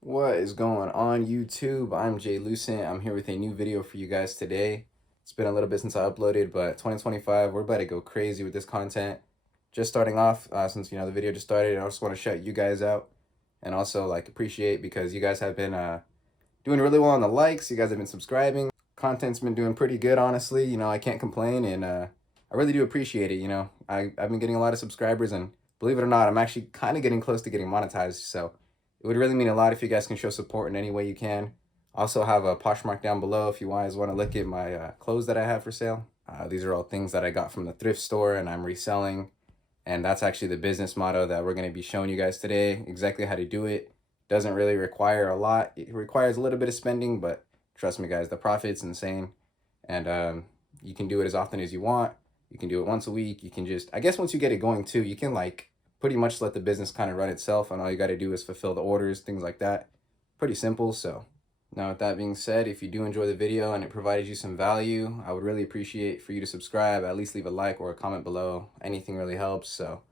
What is going on YouTube? I'm Jay Lucent. I'm here with a new video for you guys today. It's been a little bit since I uploaded, but 2025, we're about to go crazy with this content. Just starting off, since the video just started, I just want to shout you guys out and also appreciate because you guys have been doing really well on the likes. You guys have been subscribing. Content's been doing pretty good, honestly. I can't complain, and I really do appreciate it. I've been getting a lot of subscribers, and believe it or not, I'm actually kind of getting close to getting monetized. So it would really mean a lot if you guys can show support in any way you can. Also have a Poshmark down below if you guys want to look at my clothes that I have for sale. These are all things that I got from the thrift store and I'm reselling. And that's actually the business motto that we're going to be showing you guys today, exactly how to do it. Doesn't really require a lot. It requires a little bit of spending, but trust me guys, the profit's insane. And you can do it as often as you want. You can do it once a week. You can just, I guess once you get it going too, you can pretty much let the business kind of run itself, and all you got to do is fulfill the orders, things like that. Pretty simple. So now with that being said, if you do enjoy the video and it provided you some value, I would really appreciate for you to subscribe, at least leave a like or a comment below. Anything really helps. So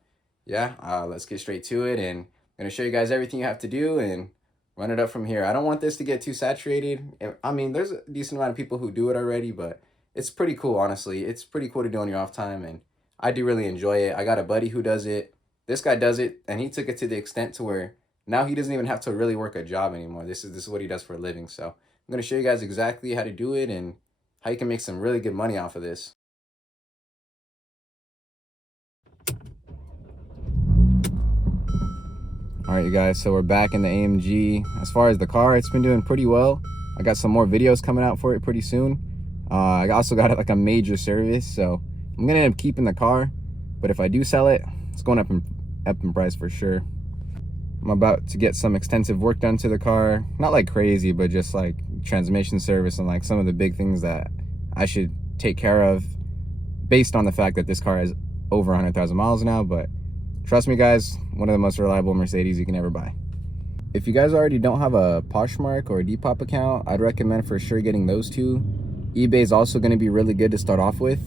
yeah, let's get straight to it, and I'm going to show you guys everything you have to do and run it up from here. I don't want this to get too saturated. I mean, there's a decent amount of people who do it already, but it's pretty cool, honestly. It's pretty cool to do on your off time, and I do really enjoy it. I got a buddy who does it. This guy does it, and he took it to the extent to where now he doesn't even have to really work a job anymore. This is what he does for a living. So I'm going to show you guys exactly how to do it and how you can make some really good money off of this. All right, you guys, so we're back in the AMG. As far as the car, it's been doing pretty well. I got some more videos coming out for it pretty soon. I also got it like a major service, so I'm gonna end up keeping the car, but if I do sell it, it's going up in price for sure. I'm about to get some extensive work done to the car, not like crazy, but just like transmission service and like some of the big things that I should take care of based on the fact that this car has over 100,000 miles now. But trust me guys, one of the most reliable Mercedes you can ever buy. If you guys already don't have a Poshmark or a Depop account, I'd recommend for sure getting those two. eBay is also going to be really good to start off with.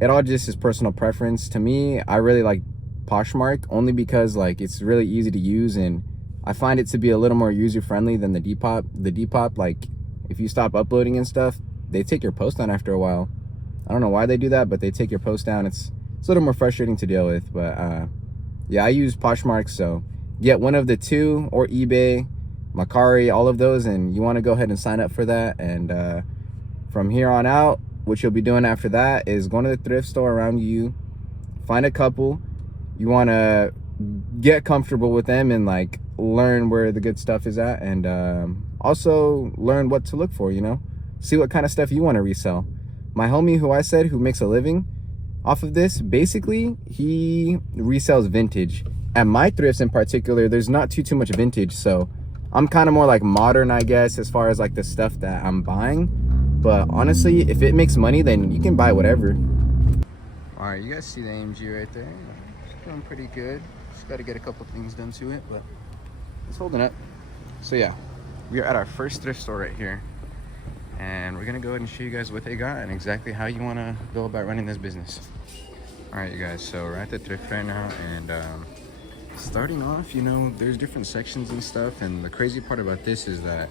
It all just is personal preference. To me, I really like Poshmark only because it's really easy to use, and I find it to be a little more user-friendly than the Depop. The Depop, if you stop uploading and stuff, they take your post down after a while. I don't know why they do that, but they take your post down. It's a little more frustrating to deal with, but yeah, I use Poshmark, so get one of the two, or eBay, Macari, all of those, and you want to go ahead and sign up for that. And from here on out, what you'll be doing after that is going to the thrift store around you, find a couple. You want to get comfortable with them and learn where the good stuff is at, and also learn what to look for, see what kind of stuff you want to resell. My homie who makes a living off of this, basically he resells vintage. At my thrifts in particular, there's not too much vintage, so I'm kind of more modern, I guess, as far as the stuff that I'm buying. But honestly, if it makes money, then you can buy whatever. All right, you guys see the AMG right there? It's doing pretty good. Just got to get a couple things done to it, but it's holding up. So yeah, we are at our first thrift store right here, and we're gonna go ahead and show you guys what they got and exactly how you want to go about running this business. All right, you guys, so we're at the thrift right now, and starting off, there's different sections and stuff, and the crazy part about this is that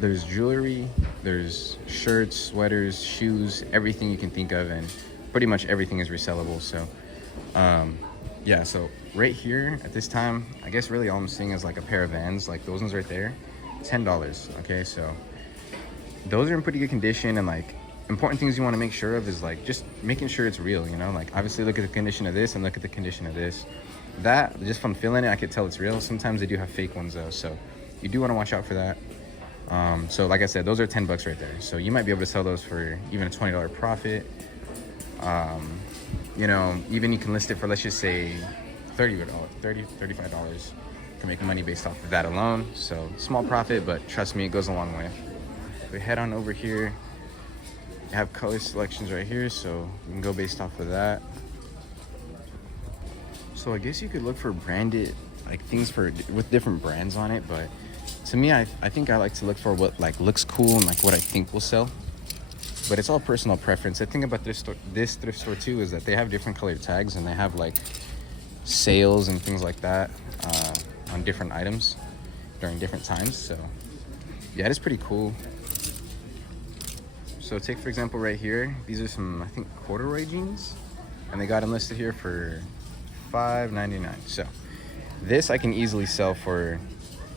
there's jewelry, there's shirts, sweaters, shoes, everything you can think of, and pretty much everything is resellable. So yeah, so right here at this time, I guess really all I'm seeing is a pair of Vans, those ones right there, $10. Okay, so those are in pretty good condition, and important things you want to make sure of is just making sure it's real, obviously look at the condition of this and look at the condition of this. That, just from feeling it, I could tell it's real. Sometimes they do have fake ones though, so you do want to watch out for that. So like I said, those are $10 right there, so you might be able to sell those for even a $20 profit. Even you can list it for, let's just say $35 to make money based off of that alone. So small profit, but trust me, it goes a long way. We head on over here. You have color selections right here, so you can go based off of that. So I guess you could look for branded things with different brands on it, but to me, I think I like to look for what looks cool and what I think will sell. But it's all personal preference. The thing about this thrift store too is that they have different colored tags, and they have sales and things like that on different items. during different times. So yeah, it is pretty cool. So take for example right here, these are some, I think, corduroy jeans, and they got them listed here for $5.99. So this I can easily sell for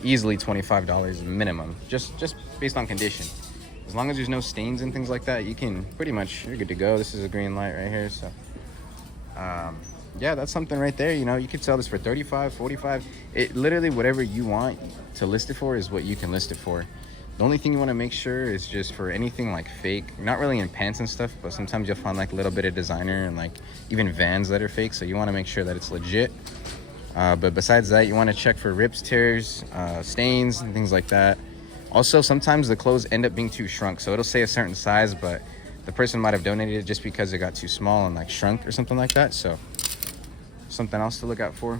easily $25 minimum, just based on condition. As long as there's no stains and things like that, you can pretty much, you're good to go. This is a green light right here. So yeah, that's something right there. You know, you could sell this for 35, 45. It literally, whatever you want to list it for is what you can list it for. The only thing you want to make sure is just for anything like fake, not really in pants and stuff, but sometimes you'll find like a little bit of designer and like even Vans that are fake. So you want to make sure that it's legit. But besides that, you want to check for rips, tears, stains, and things like that. Also, sometimes the clothes end up being too shrunk. So it'll say a certain size, but the person might have donated it just because it got too small and like shrunk or something like that. So something else to look out for.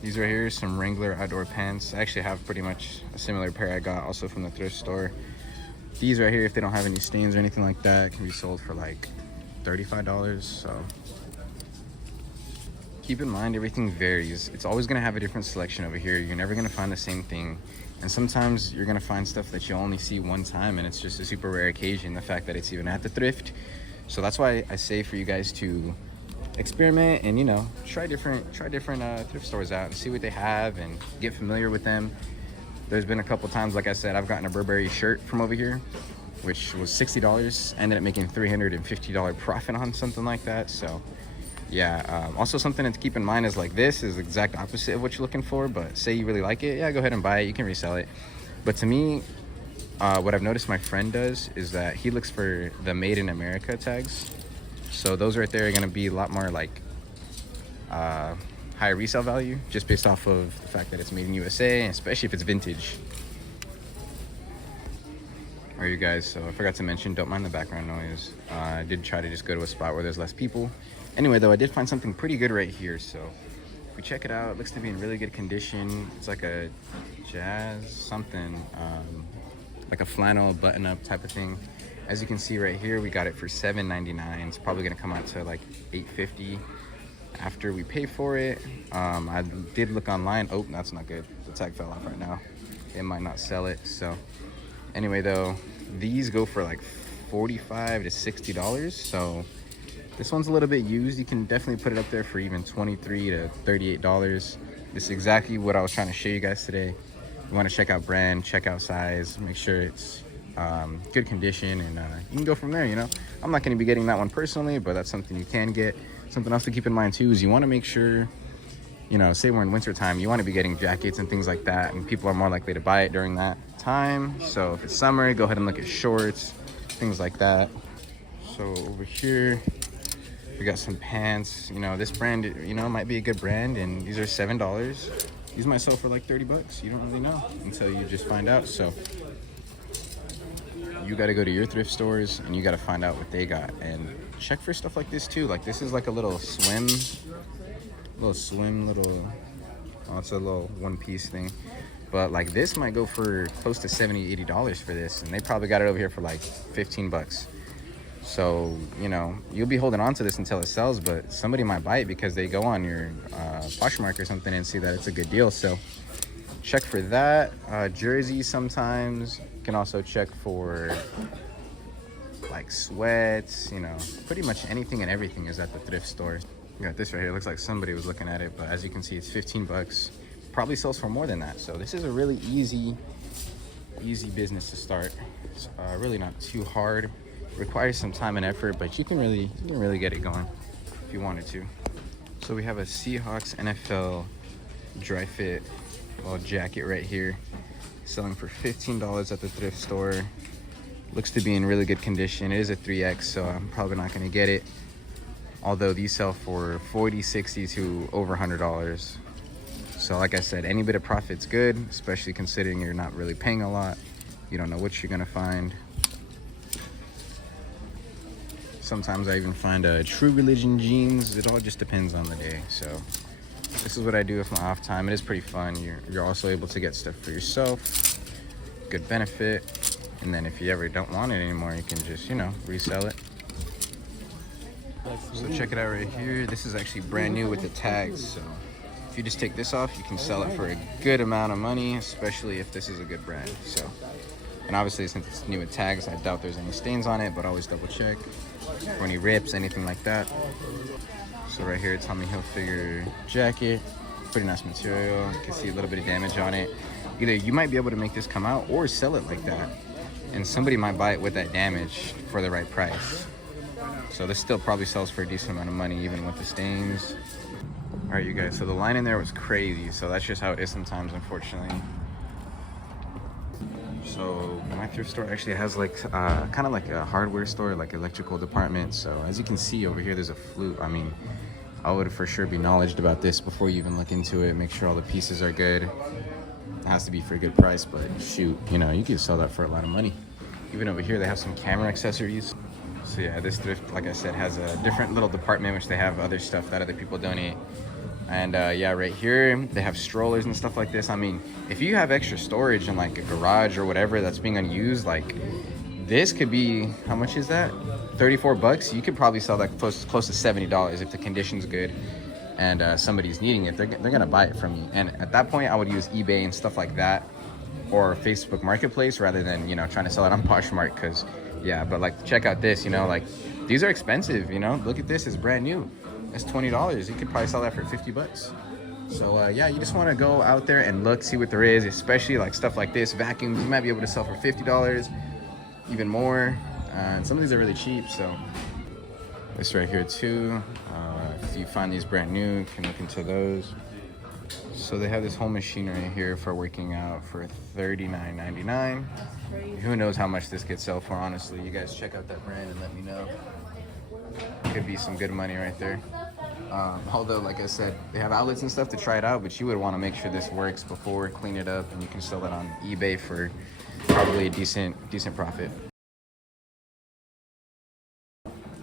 These right here, some Wrangler outdoor pants. I actually have pretty much a similar pair I got also from the thrift store. These right here, if they don't have any stains or anything like that, can be sold for like $35. So keep in mind, everything varies. It's always gonna have a different selection over here. You're never gonna find the same thing. And sometimes you're gonna find stuff that you only see one time, and it's just a super rare occasion, the fact that it's even at the thrift. So that's why I say for you guys to experiment and, you know, try different thrift stores out and see what they have and get familiar with them. There's been a couple times, like I said, I've gotten a Burberry shirt from over here, which was $60, ended up making $350 profit on something like that. So yeah, also something to keep in mind is like this is the exact opposite of what you're looking for, but say you really like it, yeah, go ahead and buy it, you can resell it. But to me, what I've noticed my friend does is that he looks for the Made in America tags. So those right there are gonna be a lot more like higher resale value, just based off of the fact that it's made in USA, and especially if it's vintage. All right, you guys, so I forgot to mention, don't mind the background noise. I did try to just go to a spot where there's less people. Anyway, though, I did find something pretty good right here. So if we check it out, it looks to be in really good condition. It's like a jazz something, like a flannel button-up type of thing. As you can see right here, we got it for $7.99. It's probably gonna come out to like $8.50 after we pay for it. I did look online. Oh, that's not good. The tag fell off right now. They might not sell it. So anyway, though, these go for like $45 to $60. So this one's a little bit used. You can definitely put it up there for even $23 to $38. This is exactly what I was trying to show you guys today. You want to check out brand, check out size, make sure it's good condition, and you can go from there. You know, I'm not going to be getting that one personally, but that's something you can get. Something else to keep in mind too is you want to make sure, you know, say we're in winter time, you want to be getting jackets and things like that, and people are more likely to buy it during that time. So if it's summer, go ahead and look at shorts, things like that. So over here we got some pants. You know, this brand, you know, might be a good brand, and these are $7. These might sell for like $30. You don't really know until you just find out. So you got to go to your thrift stores and you got to find out what they got, and check for stuff like this too. Like this is like a little swim, oh, it's a little one-piece thing, but like this might go for close to $70, $80 for this, and they probably got it over here for like $15. So, you know, you'll be holding on to this until it sells, but somebody might buy it because they go on your Poshmark or something and see that it's a good deal. So check for that. Jerseys sometimes. You can also check for like sweats, you know, pretty much anything and everything is at the thrift store. We got this right here. It looks like somebody was looking at it, but as you can see, it's $15. Probably sells for more than that. So this is a really easy business to start. It's really not too hard. Requires some time and effort, but you can really get it going if you wanted to. So we have a Seahawks NFL dry fit jacket right here, selling for $15 at the thrift store. Looks to be in really good condition. It is a 3X, so I'm probably not going to get it, although these sell for $40, $60 to over $100. So like I said, any bit of profit's good, especially considering you're not really paying a lot. You don't know what you're going to find. Sometimes I even find True Religion jeans. It all just depends on the day. So this is what I do with my off time. It is pretty fun. You're also able to get stuff for yourself, good benefit, and then if you ever don't want it anymore, you can just, you know, resell it. So check it out right here. This is actually brand new with the tags. So if you just take this off, you can sell it for a good amount of money, especially if this is a good brand. So, and obviously since it's new with tags, I doubt there's any stains on it, but always double check for any rips, anything like that. So right here, Tommy Hilfiger jacket, pretty nice material. You can see a little bit of damage on it. Either you might be able to make this come out or sell it like that, and somebody might buy it with that damage for the right price. So this still probably sells for a decent amount of money, even with the stains. All right, you guys, so the line in there was crazy. So that's just how it is sometimes, unfortunately. So my thrift store actually has like kind of like a hardware store, like electrical department. So as you can see over here, there's a flute. I mean, I would for sure be knowledgeable about this before you even look into it. Make sure all the pieces are good. It has to be for a good price, but shoot, you know, you can sell that for a lot of money. Even over here, they have some camera accessories. So yeah, this thrift, like I said, has a different little department, which they have other stuff that other people donate. And yeah, right here, they have strollers and stuff like this. I mean, if you have extra storage in like a garage or whatever that's being unused, like this could be, how much is that? 34 bucks. You could probably sell that close to $70 if the condition's good and somebody's needing it. They're gonna buy it from you. And at that point, I would use eBay and stuff like that, or Facebook Marketplace, rather than, you know, trying to sell it on Poshmark. Because yeah, but like, check out this, you know, like these are expensive, you know. Look at this, it's brand new. It's $20. You could probably sell that for 50 bucks. So yeah, you just want to go out there and look, see what there is, especially like stuff like this, vacuums. You might be able to sell for $50, even more. And some of these are really cheap. So this right here too, if you find these brand new, you can look into those. So they have this whole machine right here for working out for $39.99. Who knows how much this could sell for, honestly. You guys check out that brand and let me know. Could be some good money right there. Although, like I said, they have outlets and stuff to try it out, but you would want to make sure this works before, clean it up, and you can sell it on eBay for probably a decent profit.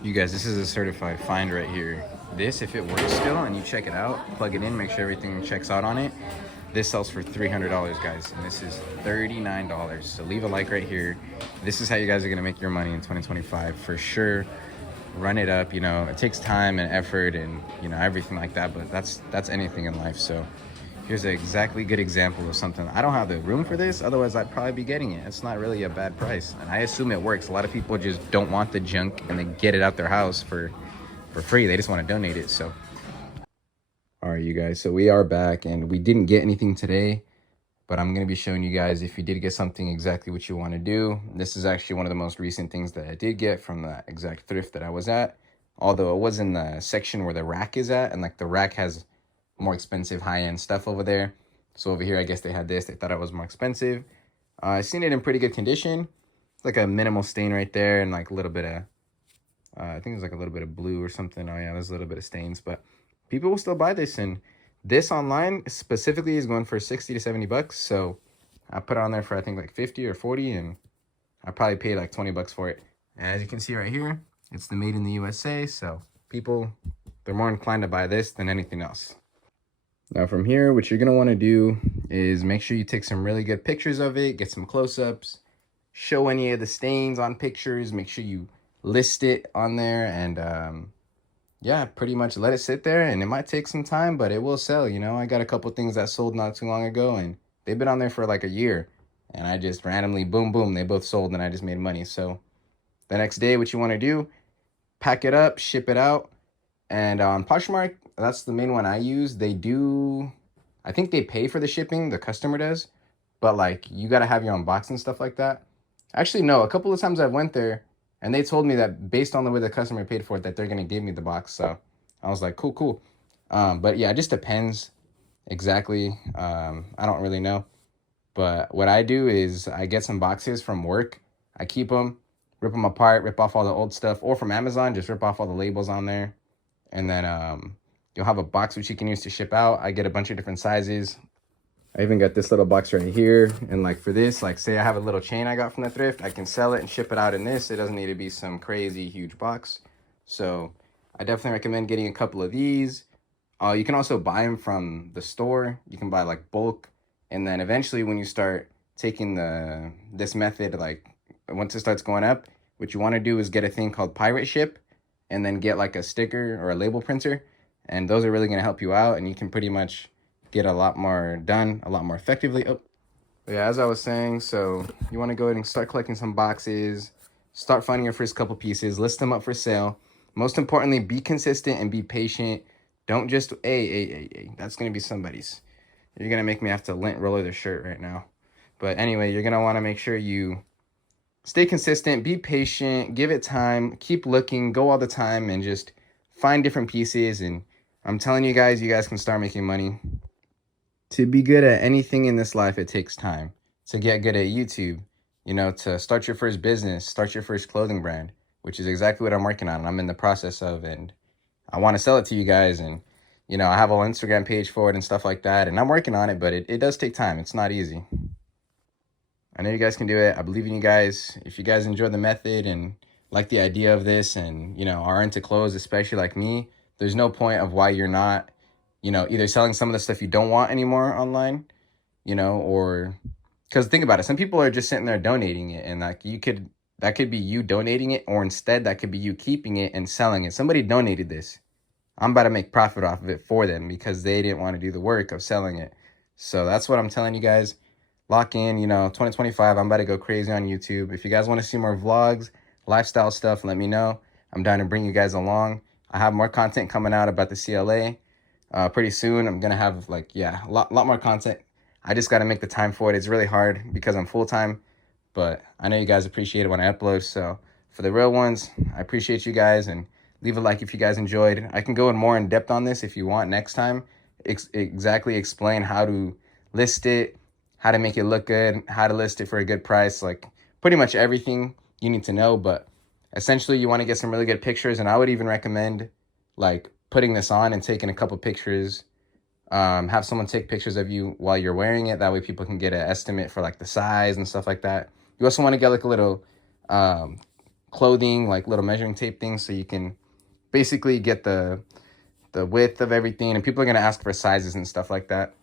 You guys, this is a certified find right here. This, if it works still and you check it out, plug it in, make sure everything checks out on it, this sells for $300, guys, and this is $39. So leave a like right here. This is how you guys are gonna make your money in 2025 for sure. Run it up. You know, it takes time and effort and, you know, everything like that, but that's anything in life. So here's an exactly good example of something. I don't have the room for this, otherwise I'd probably be getting it. It's not really a bad price, and I assume it works. A lot of people just don't want the junk and they get it out their house for free. They just want to donate it. So all right, you guys, so we are back, and we didn't get anything today, but I'm going to be showing you guys, if you did get something, exactly what you want to do. This is actually one of the most recent things that I did get from the exact thrift that I was at, although it was in the section where the rack is at, and like the rack has more expensive high-end stuff over there. So over here, I guess they had this. They thought it was more expensive. I seen it in pretty good condition. It's like a minimal stain right there, and like a little bit of I think it's like a little bit of blue or something. Oh yeah, there's a little bit of stains, but people will still buy this. And this online specifically is going for 60 to 70 bucks. So I put it on there for, I think, like 50 or 40, and I probably paid like 20 bucks for it. And as you can see right here, it's the made in the USA. So people, they're more inclined to buy this than anything else. Now from here, what you're going to want to do is make sure you take some really good pictures of it, get some close-ups, show any of the stains on pictures, make sure you list it on there, and yeah, pretty much let it sit there. And it might take some time, but it will sell. You know, I got a couple things that sold not too long ago, and they've been on there for like a year, and I just randomly, boom, boom, they both sold, and I just made money. So the next day, what you want to do, pack it up, ship it out. And on Poshmark, that's the main one I use. They do, I think they pay for the shipping, the customer does, but like you got to have your own box and stuff like that. Actually, no, a couple of times I went there, and they told me that based on the way the customer paid for it, that they're going to give me the box. So I was like, cool, cool. But yeah, it just depends exactly. I don't really know. But what I do is I get some boxes from work. I keep them, rip them apart, rip off all the old stuff. Or from Amazon, just rip off all the labels on there. And then you'll have a box which you can use to ship out. I get a bunch of different sizes. I even got this little box right here. And like for this, like say I have a little chain I got from the thrift, I can sell it and ship it out in this. It doesn't need to be some crazy huge box. So I definitely recommend getting a couple of these. You can also buy them from the store. You can buy like bulk. And then eventually when you start taking this method, like once it starts going up, what you want to do is get a thing called Pirate Ship, and then get like a sticker or a label printer. And those are really going to help you out. And you can pretty much get a lot more done, a lot more effectively. Oh, but yeah, as I was saying, so you want to go ahead and start collecting some boxes, start finding your first couple pieces, list them up for sale. Most importantly, be consistent and be patient. Don't just, hey, that's going to be somebody's. You're going to make me have to lint roller their shirt right now. But anyway, you're going to want to make sure you stay consistent, be patient, give it time, keep looking, go all the time, and just find different pieces. And I'm telling you guys can start making money. To be good at anything in this life, it takes time. To get good at YouTube, you know, to start your first business, start your first clothing brand, which is exactly what I'm working on. And I'm in the process of, and I want to sell it to you guys. And, you know, I have an Instagram page for it and stuff like that. And I'm working on it, but it does take time. It's not easy. I know you guys can do it. I believe in you guys. If you guys enjoy the method and like the idea of this and, you know, are into clothes, especially like me, there's no point of why you're not, you know, either selling some of the stuff you don't want anymore online, you know, or because think about it. Some people are just sitting there donating it, and like that could be you donating it, or instead that could be you keeping it and selling it. Somebody donated this. I'm about to make profit off of it for them because they didn't want to do the work of selling it. So that's what I'm telling you guys. Lock in, you know, 2025, I'm about to go crazy on YouTube. If you guys want to see more vlogs, lifestyle stuff, let me know. I'm down to bring you guys along. I have more content coming out about the CLA pretty soon. I'm going to have like, yeah, a lot more content. I just got to make the time for it. It's really hard because I'm full-time, but I know you guys appreciate it when I upload. So for the real ones, I appreciate you guys, and leave a like if you guys enjoyed. I can go in more in depth on this if you want next time. Exactly explain how to list it, how to make it look good, how to list it for a good price, like pretty much everything you need to know. But essentially you want to get some really good pictures, and I would even recommend like putting this on and taking a couple pictures. Have someone take pictures of you while you're wearing it. That way people can get an estimate for like the size and stuff like that. You also want to get like a little clothing, like little measuring tape things, so you can basically get the width of everything, and people are going to ask for sizes and stuff like that.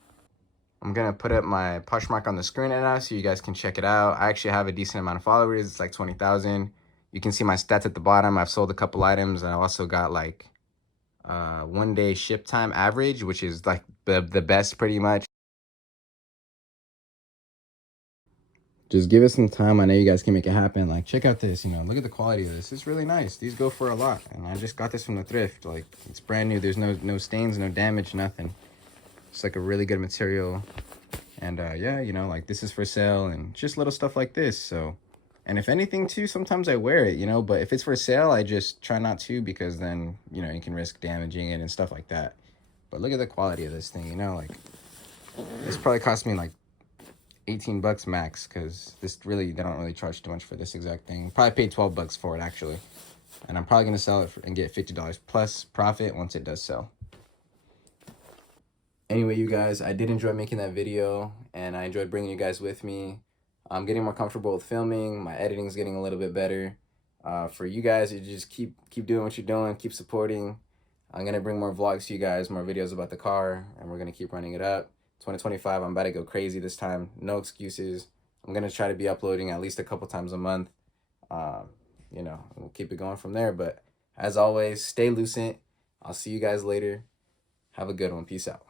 I'm going to put up my Poshmark on the screen right now so you guys can check it out. I actually have a decent amount of followers. It's like 20,000. You can see my stats at the bottom. I've sold a couple items, and I also got like 1 day ship time average, which is like the best pretty much. Just give it some time. I know you guys can make it happen. Like, check out this, you know, look at the quality of this. It's really nice. These go for a lot. And I just got this from the thrift. Like, it's brand new. There's no stains, no damage, nothing. It's like a really good material. And yeah, you know, like this is for sale and just little stuff like this. So, and if anything too, sometimes I wear it, you know, but if it's for sale, I just try not to, because then, you know, you can risk damaging it and stuff like that. But look at the quality of this thing, you know, like this probably cost me like 18 bucks max, because this really, they don't really charge too much for this exact thing. Probably paid 12 bucks for it actually. And I'm probably going to sell it and get $50 plus profit once it does sell. Anyway, you guys, I did enjoy making that video, and I enjoyed bringing you guys with me. I'm getting more comfortable with filming. My editing's getting a little bit better. For you guys, you just keep doing what you're doing, keep supporting. I'm going to bring more vlogs to you guys, more videos about the car, and we're going to keep running it up. 2025, I'm about to go crazy this time. No excuses. I'm going to try to be uploading at least a couple times a month. You know, we'll keep it going from there. But as always, stay lucid. I'll see you guys later. Have a good one. Peace out.